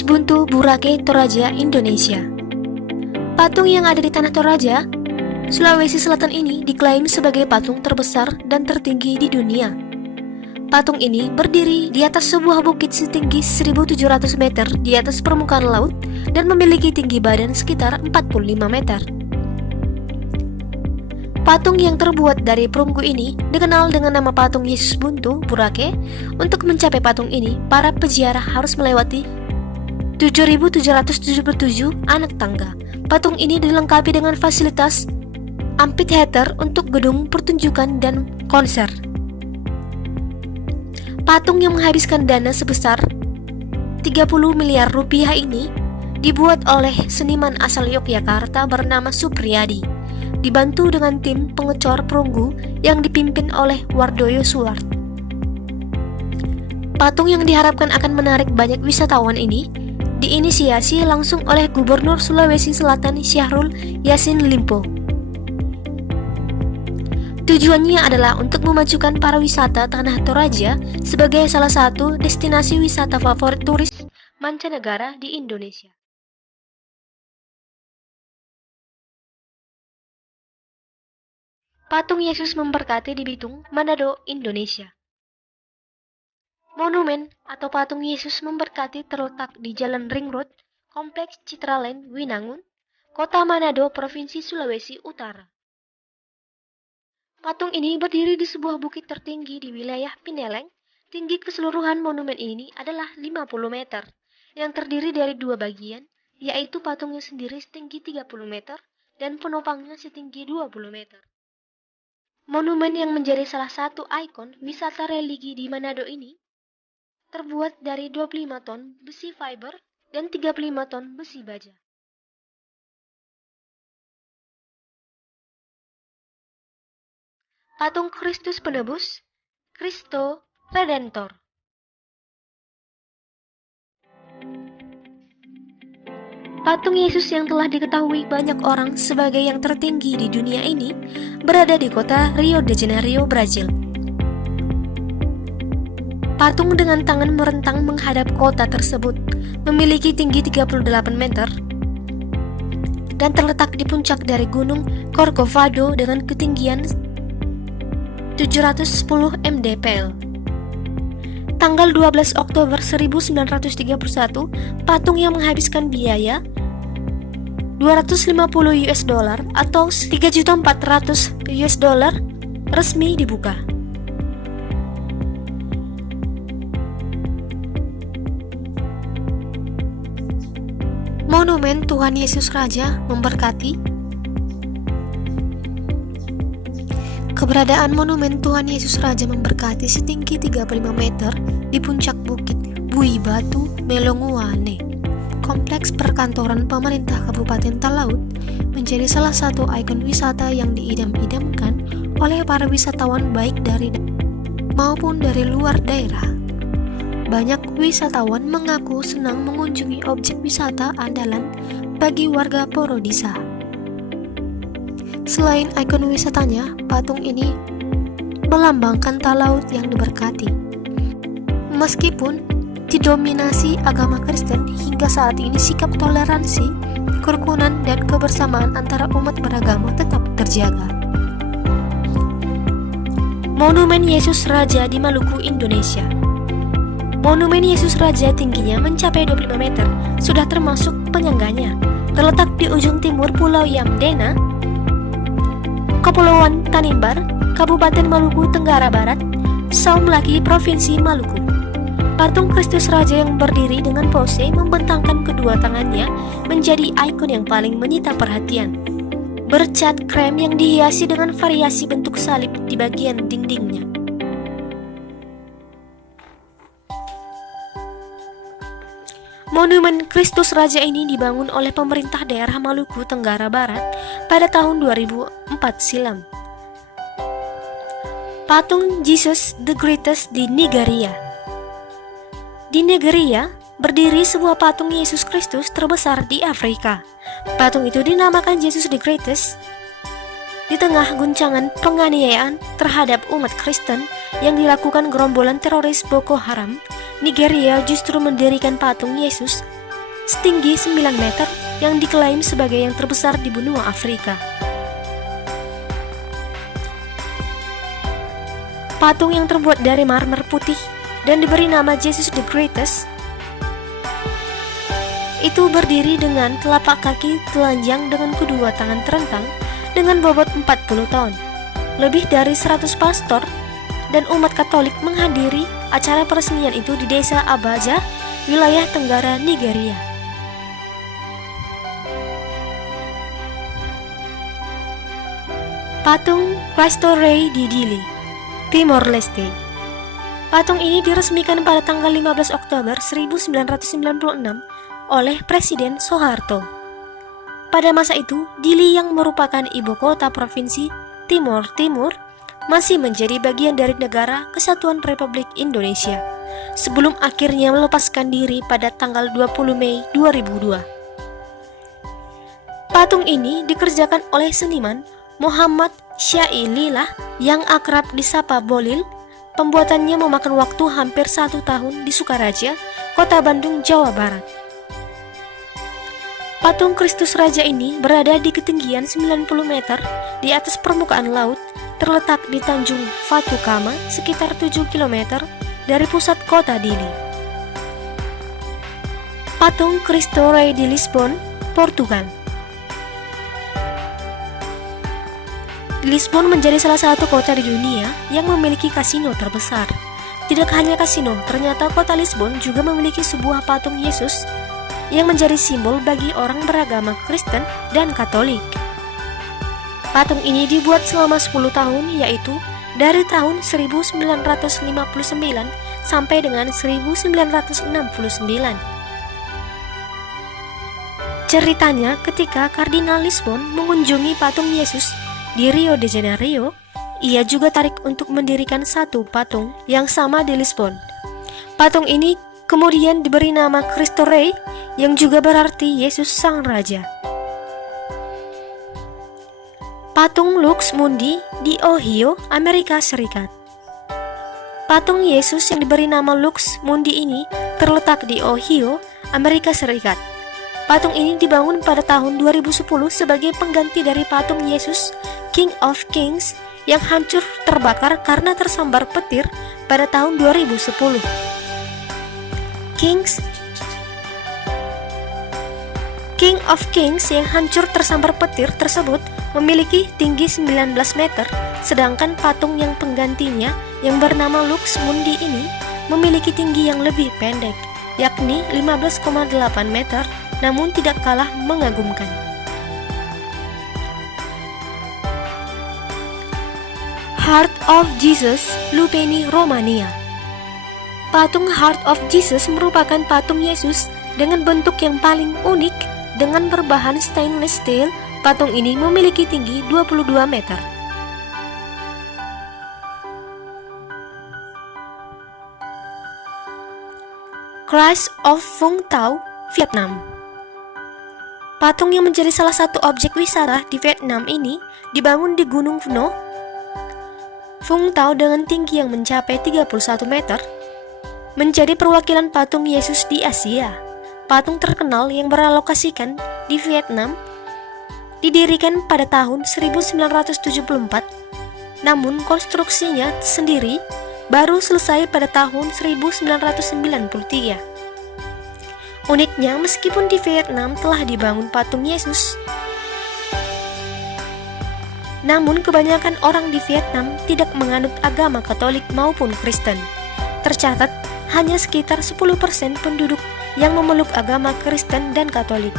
Yesus Buntu Burake Toraja, Indonesia. Patung yang ada di Tanah Toraja, Sulawesi Selatan ini diklaim sebagai patung terbesar dan tertinggi di dunia. Patung ini berdiri di atas sebuah bukit setinggi 1.700 meter di atas permukaan laut dan memiliki tinggi badan sekitar 45 meter. Patung yang terbuat dari perunggu ini dikenal dengan nama patung Yesus Buntu Burake. Untuk mencapai patung ini, para peziarah harus melewati 7.777 anak tangga. Patung ini dilengkapi dengan fasilitas amphitheater untuk gedung pertunjukan dan konser. Patung yang menghabiskan dana sebesar 30 miliar rupiah ini dibuat oleh seniman asal Yogyakarta bernama Supriyadi, dibantu dengan tim pengecor perunggu yang dipimpin oleh Wardoyo Suwart. Patung yang diharapkan akan menarik banyak wisatawan ini diinisiasi langsung oleh Gubernur Sulawesi Selatan Syahrul Yassin Limpo. Tujuannya adalah untuk memajukan pariwisata Tanah Toraja sebagai salah satu destinasi wisata favorit turis mancanegara di Indonesia. Patung Yesus Memberkati di Bitung, Manado, Indonesia. Monumen atau patung Yesus Memberkati terletak di Jalan Ring Road, Kompleks Citraland, Winangun, Kota Manado, Provinsi Sulawesi Utara. Patung ini berdiri di sebuah bukit tertinggi di wilayah Pineleng. Tinggi keseluruhan monumen ini adalah 50 meter, yang terdiri dari dua bagian, yaitu patungnya sendiri setinggi 30 meter dan penopangnya setinggi 20 meter. Monumen yang menjadi salah satu ikon wisata religi di Manado ini terbuat dari 25 ton besi fiber dan 35 ton besi baja. Patung Kristus Penebus, Cristo Redentor. Patung Yesus yang telah diketahui banyak orang sebagai yang tertinggi di dunia ini berada di kota Rio de Janeiro, Brazil. Patung dengan tangan merentang menghadap kota tersebut memiliki tinggi 38 meter dan terletak di puncak dari Gunung Corcovado dengan ketinggian 710 mdpl. Tanggal 12 Oktober 1931, patung yang menghabiskan biaya $250 atau $3.400 resmi dibuka. Monumen Tuhan Yesus Raja Memberkati. Keberadaan monumen Tuhan Yesus Raja Memberkati setinggi 35 meter di puncak bukit Bui Batu, Melonguane, kompleks perkantoran pemerintah Kabupaten Talaut, menjadi salah satu ikon wisata yang diidam-idamkan oleh para wisatawan baik dari maupun dari luar daerah. Banyak wisatawan mengaku senang mengunjungi objek wisata andalan bagi warga Porodisa. Selain ikon wisatanya, patung ini melambangkan Talaut yang diberkati. Meskipun didominasi agama Kristen, hingga saat ini sikap toleransi, kerukunan, dan kebersamaan antara umat beragama tetap terjaga. Monumen Yesus Raja di Maluku, Indonesia. Monumen Yesus Raja tingginya mencapai 25 meter, sudah termasuk penyangganya. Terletak di ujung timur Pulau Yamdena, Kepulauan Tanimbar, Kabupaten Maluku Tenggara Barat, Saumlaki, Provinsi Maluku. Patung Kristus Raja yang berdiri dengan pose membentangkan kedua tangannya menjadi ikon yang paling menyita perhatian. Bercat krem yang dihiasi dengan variasi bentuk salib di bagian dindingnya. Monumen Kristus Raja ini dibangun oleh pemerintah daerah Maluku Tenggara Barat pada tahun 2004 silam. Patung Jesus the Greatest di Nigeria. Di Nigeria, berdiri sebuah patung Yesus Kristus terbesar di Afrika. Patung itu dinamakan Jesus the Greatest. Di tengah guncangan penganiayaan terhadap umat Kristen yang dilakukan gerombolan teroris Boko Haram, Nigeria justru mendirikan patung Yesus setinggi 9 meter yang diklaim sebagai yang terbesar di benua Afrika. Patung yang terbuat dari marmer putih dan diberi nama Jesus the Greatest itu berdiri dengan telapak kaki telanjang dengan kedua tangan terentang dengan bobot 40 ton. Lebih dari 100 pastor dan umat Katolik menghadiri acara peresmian itu di desa Abaja, wilayah Tenggara Nigeria. Patung Cristo Rey di Dili, Timor Leste. Patung ini diresmikan pada tanggal 15 Oktober 1996 oleh Presiden Soeharto. Pada masa itu, Dili yang merupakan ibu kota provinsi Timor Timur masih menjadi bagian dari Negara Kesatuan Republik Indonesia sebelum akhirnya melepaskan diri pada tanggal 20 Mei 2002. Patung ini dikerjakan oleh seniman Muhammad Syai'lilah yang akrab disapa Bolil. Pembuatannya memakan waktu hampir 1 tahun di Sukaraja, Kota Bandung, Jawa Barat. Patung Kristus Raja ini berada di ketinggian 90 meter di atas permukaan laut, terletak di Tanjung Fatukama, sekitar 7 km dari pusat kota Dili. Patung Cristo Rei di Lisbon, Portugal. Lisbon menjadi salah satu kota di dunia yang memiliki kasino terbesar. Tidak hanya kasino, ternyata kota Lisbon juga memiliki sebuah patung Yesus yang menjadi simbol bagi orang beragama Kristen dan Katolik. Patung ini dibuat selama 10 tahun, yaitu dari tahun 1959 sampai dengan 1969. Ceritanya, ketika Kardinal Lisbon mengunjungi patung Yesus di Rio de Janeiro, ia juga tarik untuk mendirikan satu patung yang sama di Lisbon. Patung ini kemudian diberi nama Cristo Rei, yang juga berarti Yesus Sang Raja. Patung Lux Mundi di Ohio, Amerika Serikat. Patung Yesus yang diberi nama Lux Mundi ini terletak di Ohio, Amerika Serikat. Patung ini dibangun pada tahun 2010 sebagai pengganti dari patung Yesus King of Kings yang hancur terbakar karena tersambar petir pada tahun 2010. King of Kings yang hancur tersambar petir tersebut memiliki tinggi 19 meter, sedangkan patung yang penggantinya yang bernama Lux Mundi ini memiliki tinggi yang lebih pendek, yakni 15,8 meter, namun tidak kalah mengagumkan. Heart of Jesus, Lupeni, Romania. Patung Heart of Jesus merupakan patung Yesus dengan bentuk yang paling unik dengan berbahan stainless steel. Patung ini memiliki tinggi 22 meter. Christ of Vung Tau, Vietnam. Patung yang menjadi salah satu objek wisata di Vietnam ini dibangun di Gunung Phuong, Vung Tau dengan tinggi yang mencapai 31 meter, menjadi perwakilan patung Yesus di Asia. Patung terkenal yang beralokasikan di Vietnam didirikan pada tahun 1974, namun konstruksinya sendiri baru selesai pada tahun 1993. Uniknya, meskipun di Vietnam telah dibangun patung Yesus, namun kebanyakan orang di Vietnam tidak menganut agama Katolik maupun Kristen. Tercatat hanya sekitar 10% penduduk yang memeluk agama Kristen dan Katolik.